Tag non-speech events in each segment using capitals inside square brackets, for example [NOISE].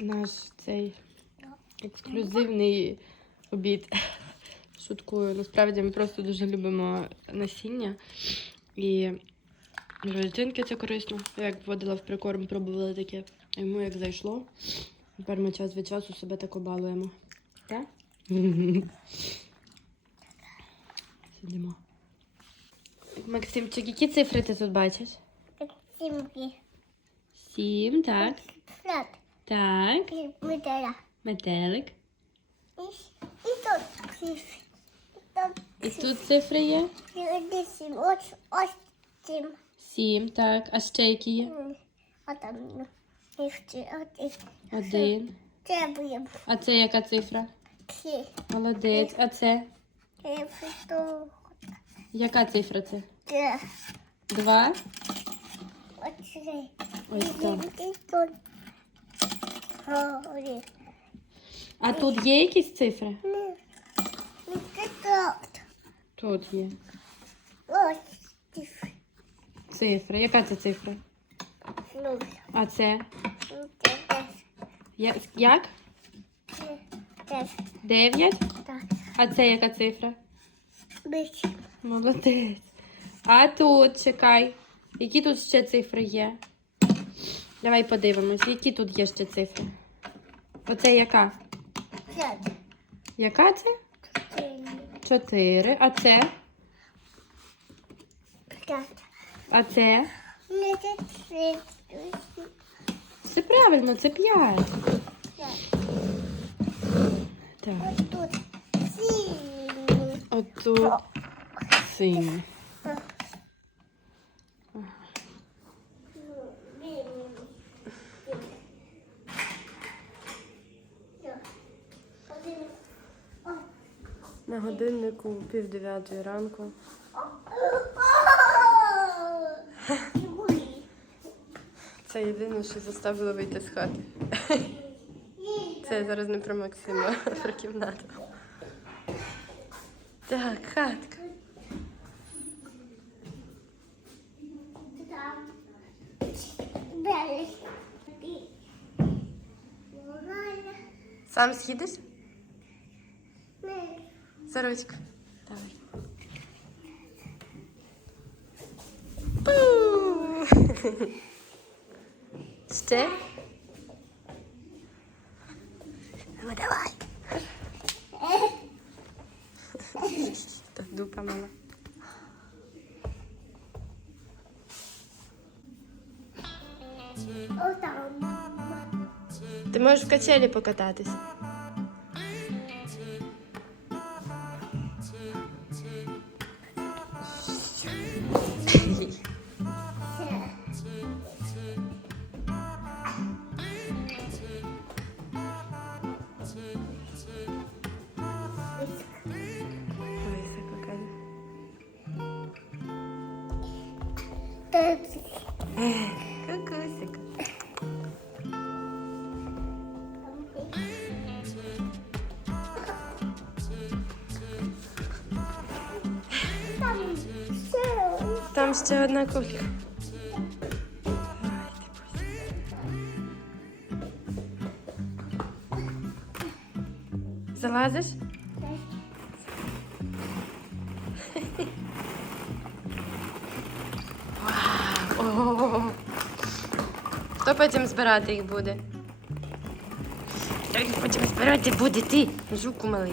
наш цей ексклюзивний обід. [LAUGHS] Шуткую. Насправді ми просто дуже любимо насіння. І для дитинки це корисно. Я Як вводила в прикорм, пробували таке. Йому як зайшло. Тепер ми час від часу себе так обалуємо. Так? [LAUGHS] Сидимо. Максимчик, які цифри ти тут бачиш? Сімки. Сім, так. Флот. Так. І метеля. Метелик. І, і тут сім. І тут цифри є. і один сім. Ось, ось сім. Сім, так. А ще які є? А там, і один. Один. Це буде А це яка цифра? всі. Молодець. А це? Яка цифра це? Це. Два. Оце. Ось так. Горі. А тут є якісь цифри? Ну, і тут. Тут є. Ось цифри. Цифра. Яка це цифра? Нуль. А це? Ну, Я- Як? Це. Дев'ять. Так. А це яка цифра? Бич. Молодець. А тут чекай. Які тут ще цифри є? Давай подивимось, які тут є ще цифри. Оце яка? П'ять. Яка це? Чотири. Чотири. А це? П'ять. А це? Все правильно, це п'ять. Так. Ось тут. Сім. Отут синій. На годиннику пів дев'ятої ранку. Це єдине, що заставило вийти з хати. Це я зараз не про Максима, а про кімнату. Так, хатка. Сам східеш? За ручку. Давай. Пу! Ще? Ну давай. Та дупа мала. Ти можеш в качелі покататись. Кукусик. Там ще одна кулька. Залазиш? Хто потім збирати їх буде? Хто їх потім збирати буде ти, жуку малий.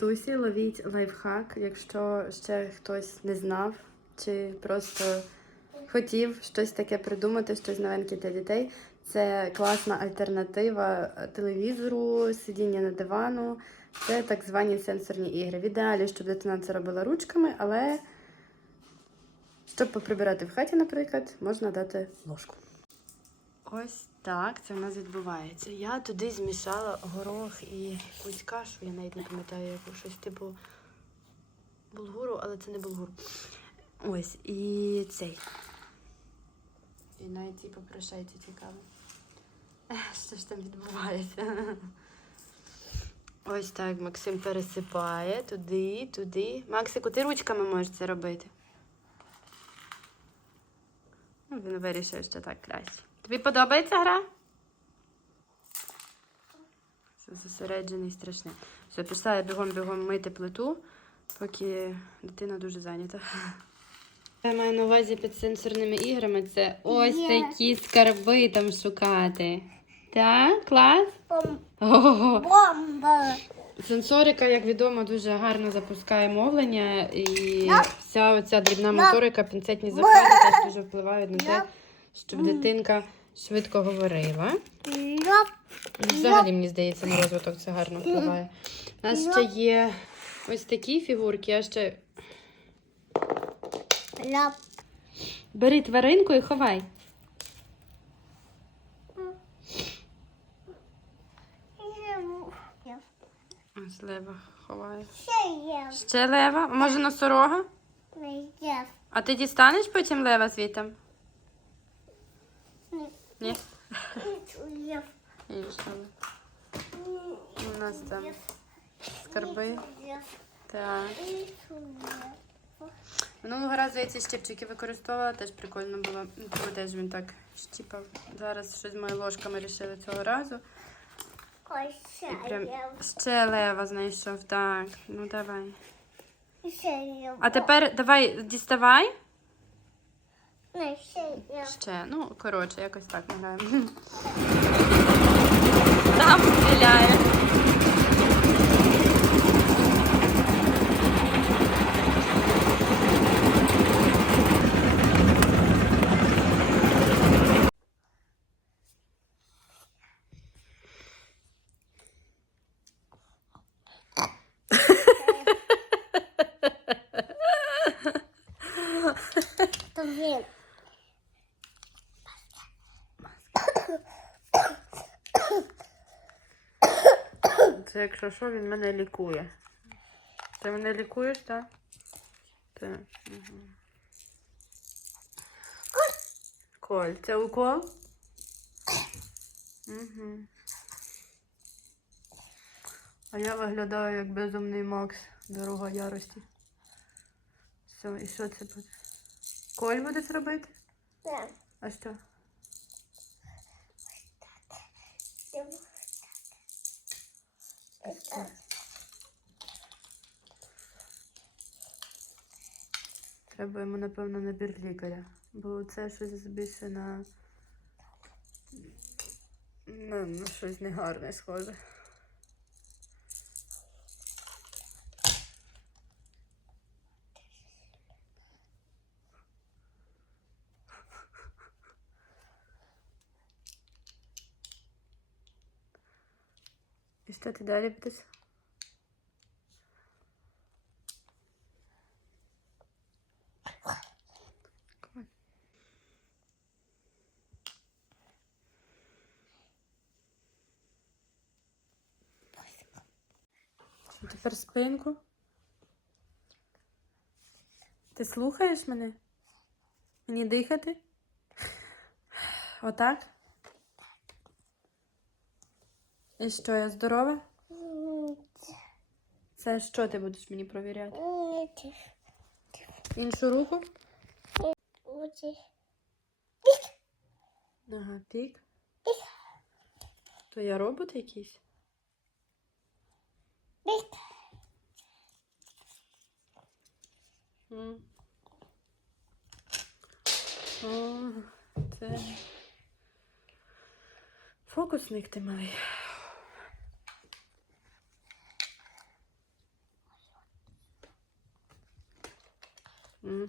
Матусі, ловіть лайфхак, якщо ще хтось не знав, чи просто хотів щось таке придумати, щось новеньке для дітей. Це класна альтернатива телевізору, сидіння на дивану. Це так звані сенсорні ігри. В ідеалі, щоб дитина це робила ручками, але щоб поприбирати в хаті, наприклад, можна дати ложку. Ось так це в нас відбувається. Я туди змішала горох і якусь кашу, я навіть не пам'ятаю, яку щось типу булгуру, але це не булгур. Ось, і цей. І навіть ці попрошайці цікаво. [LAUGHS] Що ж там відбувається? [LAUGHS] Ось так Максим пересипає туди, туди. Максику, ти ручками можеш це робити. Ну, він вирішив, що так краще. Тобі подобається гра? Це зосереджений страшне. Все, пішла я бігом-бігом мити плиту, поки дитина дуже зайнята. [LAUGHS] Я маю на увазі під сенсорними іграми. Це ось Є. такі скарби там шукати. Так, клас? Ого. Бомба. Сенсорика, як відомо, дуже гарно запускає мовлення, і вся оця дрібна моторика, пінцетні заходи теж дуже впливають на те, щоб дитинка швидко говорила. Ляп. Взагалі, мені здається, на розвиток це гарно впливає. У нас ще є ось такі фігурки, а ще бери тваринку і ховай. Ось лева ховає. Ще є. Ще лева. Може носорога? А ти дістанеш потім лева звітом? Ні. Ні? Ні, У нас там скарби. Так. Минулого разу я ці щипчики використовувала, теж прикольно було. Ну, Тому теж він так щіпав. Зараз щось ми ложками рішили цього разу. Ще І прям ще лева знайшов. Так, ну давай. А тепер давай діставай. Не, ще я. Ще. Ну, коротше, якось так ми граємо. Там стріляє. То він. Це якщо що, він мене лікує. Ти мене лікуєш, так? Так. Угу. Коль, це укол? Угу. А я виглядаю як безумний Макс, дорога ярості. Все, і що це буде? Коль будеш робити? Так. А що? Треба йому, напевно, набір лікаря. Бо це щось більше на. На, на щось негарне схоже. І що ти далі будеш? Тепер спинку? Ти слухаєш мене? Мені дихати? Отак? І що, я здорова? Це що ти будеш мені провіряти? Іншу руку? Ага, пік. То я робот якийсь? М. О, це фокусник ти малий. М.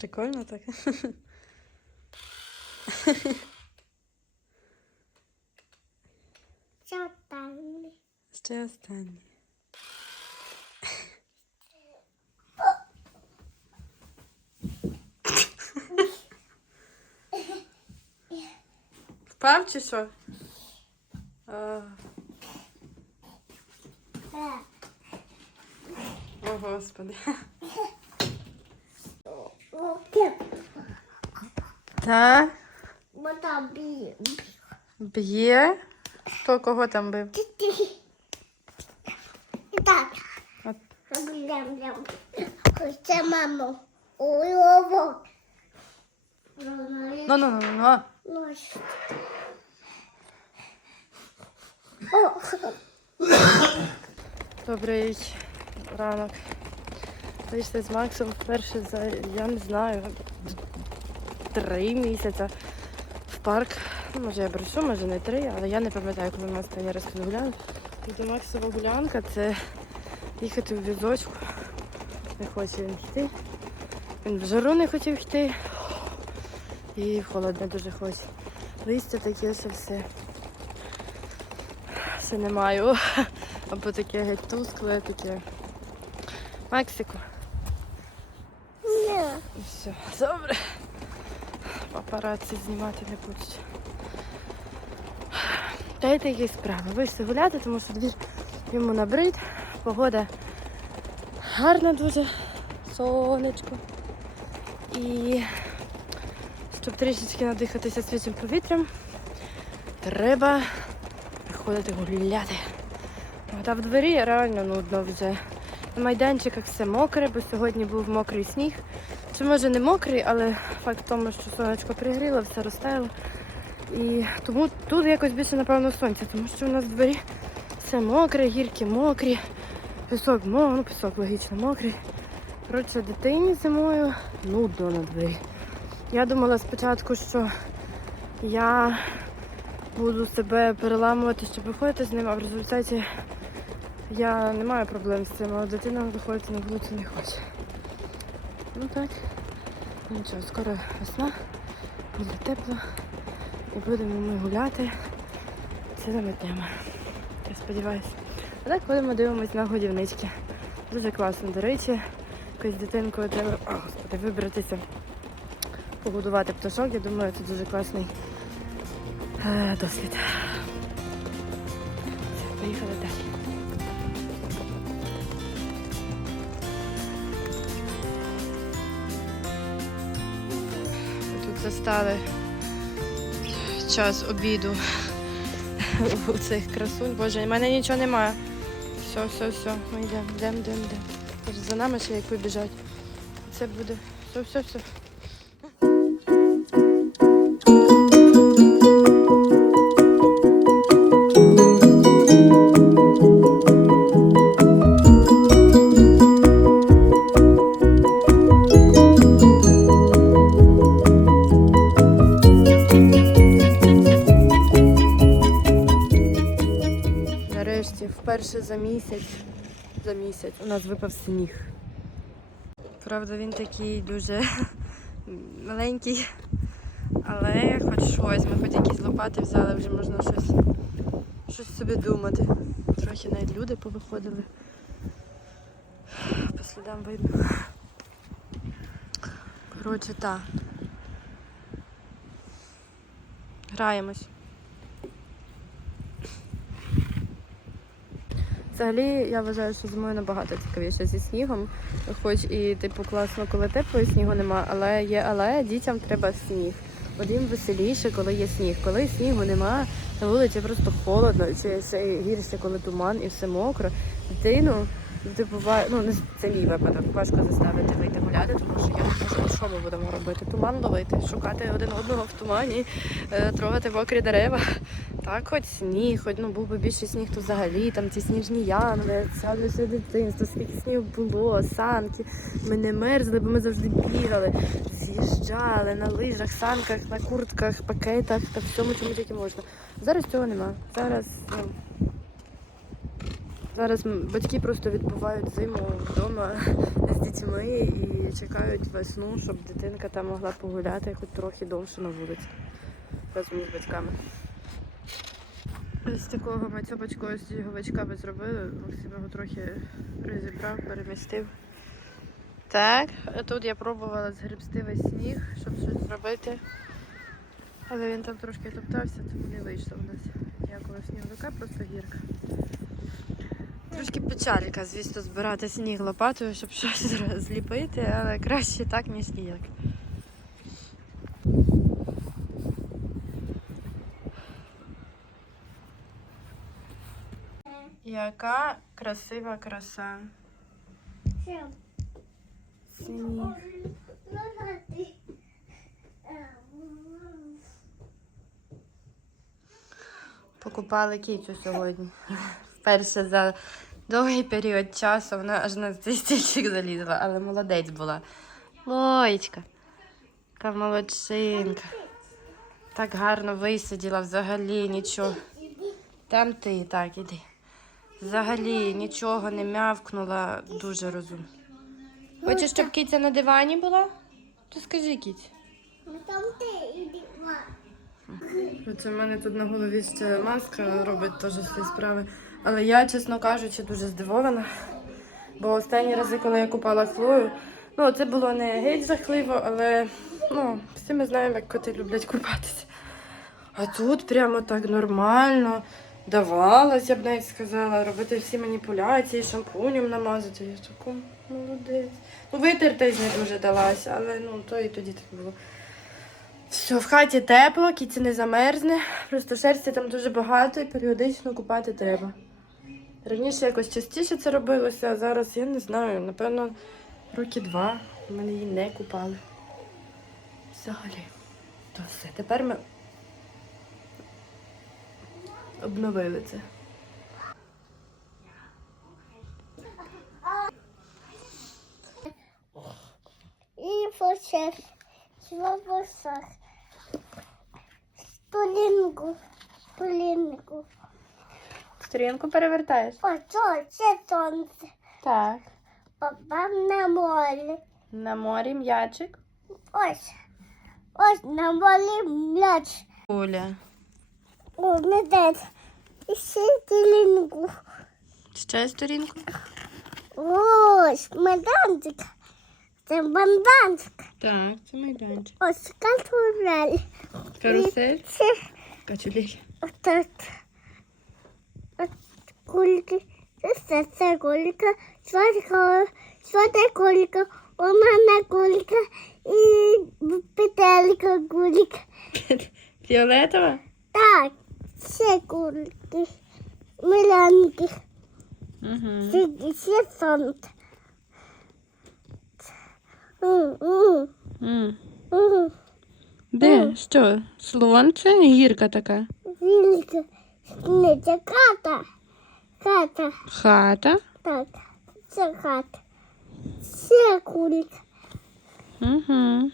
Прикольно так. [LAUGHS] Що там? Ще останнє. Впав чи що? А, О, господи. Бо там бі- б'є. Хто кого там бив? так. От. Блям-блям. Хоче. Ой. Ну, ну, ну, ну, ну. Добрий ранок. Вийшли з Максом вперше за, я не знаю, три місяці в парк. Ну, може я брешу, може не три, але я не пам'ятаю, коли ми останній раз тут. Де Максова гулянка це їхати в візочку. Не хоче він йти. Він в жару не хотів йти. І в холод дуже хоче. Листя таке, що все. Все не маю. [LAUGHS] Або таке геть тускле, таке. Мексику. ні. І все. Добре. Папараці знімати не будуть. Дайте якісь справи. Вийшли гуляти, тому що двір йому набрид. Погода гарна дуже. Сонечко. І щоб трішечки надихатися свіжим повітрям, треба приходити гуляти. Та в дворі реально нудно вже. На майданчиках все мокре, бо сьогодні був мокрий сніг. Чи може не мокрий, але факт в тому, що сонечко пригріло, все розтаяло. І тому тут якось більше, напевно, сонця, тому що у нас в дворі все мокре, гірки мокрі, пісок мо- ну пісок логічно мокрий. Коротше, дитині зимою нудно на дворі. Я думала спочатку, що я буду себе переламувати, щоб виходити з ним, а в результаті я не маю проблем з цим, але дитина виходити на вулицю не хоче. Ну так. Нічого, скоро весна, буде тепло і будемо ми гуляти цілими днями. Я сподіваюся. А так ходимо, дивимось на годівнички. Дуже класно, до речі, якось дитинкою треба о, господи, вибратися, погодувати пташок. Я думаю, це дуже класний досвід. Поїхали далі. Тут застали час обіду у цих красунь. Боже, в мене нічого немає. Все, все, все, ми йдемо, йдемо, йдемо, йдемо. За нами ще як вибіжать. Це буде. Все, все, все. За місяць, за місяць у нас випав сніг. Правда, він такий дуже [LAUGHS] маленький, але хоч щось, ми хоч якісь лопати взяли, вже можна щось, щось собі думати. Трохи навіть люди повиходили. По слідам видно. Коротше, так. Граємось. Взагалі, я вважаю, що зимою набагато цікавіше зі снігом. Хоч і типу класно, коли тепло снігу нема, але є але дітям треба сніг. От їм веселіше, коли є сніг. Коли снігу нема, на вулиці просто холодно, ще гірше, коли туман і все мокро. Дитину завжди буває, ну не це мій випадок, важко заставити вийти гуляти, тому що я не можу, що ми будемо робити? Туман ловити, шукати один одного в тумані, е, трогати мокрі дерева. Так, хоч сніг, хоч ну був би більше сніг, то взагалі там ці сніжні ями, все дитинство, скільки снігу було, санки. Ми не мерзли, бо ми завжди бігали, з'їжджали на лижах, санках, на куртках, пакетах та всьому, чому тільки можна. Зараз цього нема. Зараз ну, зараз батьки просто відбувають зиму вдома з дітьми і чекають весну, щоб дитинка там могла погуляти хоч трохи довше на вулиці разом з батьками. Ось такого ми цьопочку з сніговичками зробили. Максим його трохи розібрав, перемістив. Так, тут я пробувала згребсти весь сніг, щоб щось зробити. Але він там трошки топтався, тому не вийшло в нас ніякого сніговика, просто гірка. Трошки печалька, звісно, збирати сніг лопатою, щоб щось [LAUGHS] зліпити, але краще так, ніж ніяк. Яка красива краса. Сніг. Покупали кіцю сьогодні. [LAUGHS] Вперше за довгий період часу вона аж на цей стільчик залізла, але молодець була. Лоєчка. Яка молодчинка. Так гарно висиділа взагалі нічого. Там ти, так, іди. Взагалі нічого не м'явкнула, дуже розумно. Хочеш, щоб кіця на дивані була? То скажи кіць. Ну, там. Оце в мене тут на голові ще маска робить теж свої справи. Але я, чесно кажучи, дуже здивована. Бо останні рази, коли я купала Хлою, ну це було не геть жахливо, але ну, всі ми знаємо, як коти люблять купатися. А тут прямо так нормально давалось, я б навіть сказала, робити всі маніпуляції, шампунем намазати. Я таку молодець. Ну, витертись не дуже далася, але ну то і тоді так було. Все, в хаті тепло, кіці не замерзне. Просто шерсті там дуже багато і періодично купати треба. Раніше якось частіше це робилося, а зараз я не знаю, напевно, роки два мене її не купали. Взагалі. То все. Тепер ми обновили це. И сейчас. Свобосах. Стулинку. Стулинку. Сторінку перевертаєш? О, це сонце. Так. Попав на море. На морі м'ячик. Ось. Ось на море м'яч. Оля. О, не десь. Ще стулинку. Ще сторінку. Ось, майданчик. Це банданчик. Так, це майданчик. Ось. Карусель. Це Качулі. отак. От кульки. Це це кулька. Свата кулька. У мене кулька. І петелька кулька. [LAUGHS] Фіолетова? Так, ще кульки. Милянки. Угу. Ще, сонце. Де? Що? Слон це гірка така. Вілка. Не, це хата. Хата. Так, це хата. Це кулька. Угу.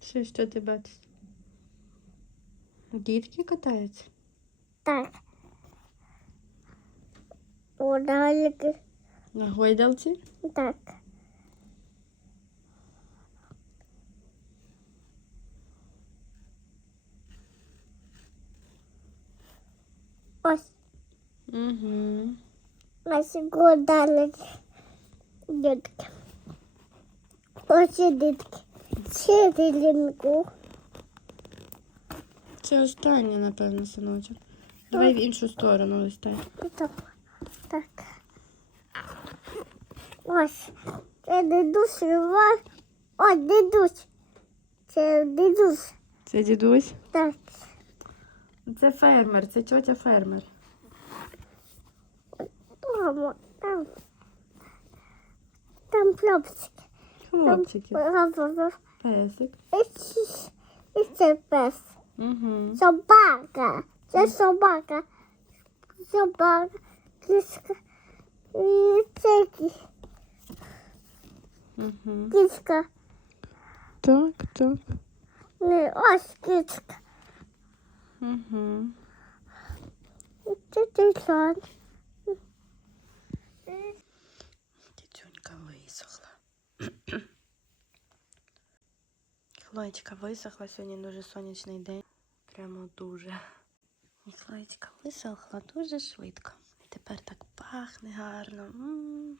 Що, що ти бачиш? Дітки катаються? Так. Удалики. На гойдалці? Так. Ось Угу. наші гойдалики. Дітки. Ось і дітки. Ще зеленку. Це останнє, напевно, синочок. Давай в іншу сторону листай. Так. Так. Ось. Це дідусь Іван. О, дідусь. Це дідусь. Це дідусь. Так. Це фермер, це тьотя фермер. Мамо, там. Там хлопчик. Хлопчики. Там Песик. І це- І це пес. Угу. Собака. Це собака. Собака. Кішка. І це кі- Угу. кішка. Так, так. Не, ось кішка. Угу. Тисон. Дідюнька висохла. Хлоєчка висохла, сьогодні дуже сонячний день. Прямо дуже. І Хлоєчка висохла дуже швидко. І тепер так пахне гарно. М.